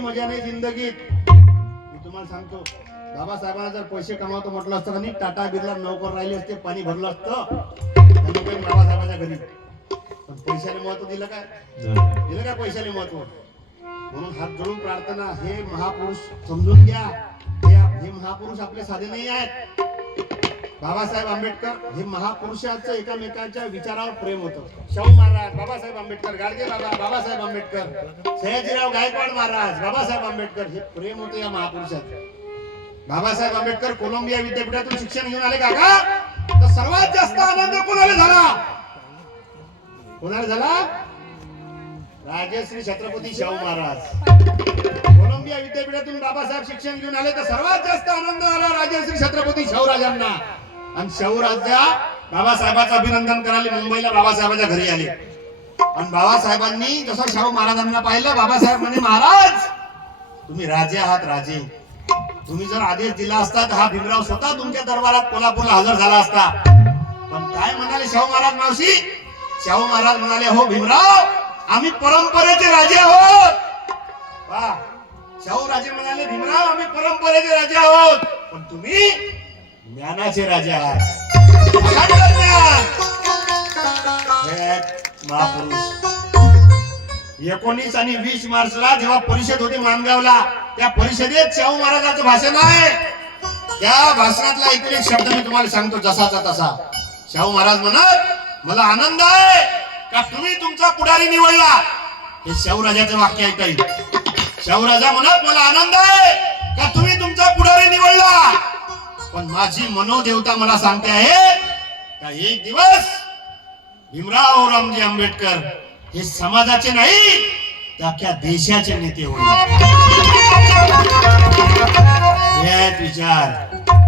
काही मजा नाही जिंदगीत. मी तुम्हाला सांगतो, बाबासाहेबांना जर पैसे कमावतो म्हटलं असतं नाही, टाटा बिर्ला नोकर राहिले असते, पाणी भरलं असतं त्यांना काही बाबासाहेबांच्या घरी. पण पैशाला महत्व दिलं काय? दिलं काय पैशाला महत्व? म्हणून हात जोडून प्रार्थना, हे महापुरुष समजून घ्या, हे महापुरुष आपले साधे नाही आहेत. बाबासाहेब आंबेडकर हे महापुरुषाचं एकमेकांच्या विचारावर प्रेम होतं. शाहू महाराज, बाबासाहेब आंबेडकर, गाडगे बाबा, बाबासाहेब आंबेडकर, सयाजीराव गायकवाड महाराज, बाबासाहेब आंबेडकर, हे प्रेम होतं या महापुरुषाचं. बाबासाहेब आंबेडकर कोलंबिया विद्यापीठातून शिक्षण घेऊन आले का? तर सर्वात जास्त आनंद कोणाला झाला? कोणाला झाला? राजश्री छत्रपती शाहू महाराज. कोलंबिया विद्यापीठातून बाबासाहेब शिक्षण घेऊन आले तर सर्वात जास्त आनंद झाला राजश्री छत्रपती शाहू राजांना. आणि शाहू राजा बाबासाहेबांचं अभिनंदन करायला मुंबईला बाबासाहेबांच्या घरी आले. आणि बाबासाहेबांनी जसं शाहू महाराजांना पाहिलं, बाबासाहेब म्हणे, महाराज तुम्ही राजे आहात, राजे. तुम्ही जर आदेश दिला असता तर हा भीमराव स्वतः तुमच्या दरबारात कोल्हापूरला हजर झाला असता. पण काय म्हणाले शाहू महाराज मावशी? शाहू महाराज म्हणाले, हो भीमराव, आम्ही परंपरेचे राजे आहोत. वाह! शाहू राजे म्हणाले, भीमराव आम्ही परंपरेचे राजे आहोत, पण तुम्ही ज्ञानाचे राजे आहात. महापुरुष. 19 आणि 20 मार्चला जेव्हा परिषद होती माणगावला, त्या परिषदेत शाहू महाराजांचं भाषण आहे. त्या भाषणातला एकूण एक शब्द मी तुम्हाला सांगतो, जसाचा तसा. शाहू महाराज म्हणत, मला आनंद आहे का तुम्ही तुमचा पुढारी निवडला. हे शाहू राजाचं वाक्य ऐका येईल. शाहू राजा म्हणत, मला आनंद आहे का तुम्ही तुमचा पुढारी निवडला, पण माझी मनोदेवता मला सांगते आहे का एक दिवस भीमराव रामजी आंबेडकर हे समाजाचे नाही तर अख्ख्या देशाचे नेते होईल. विचार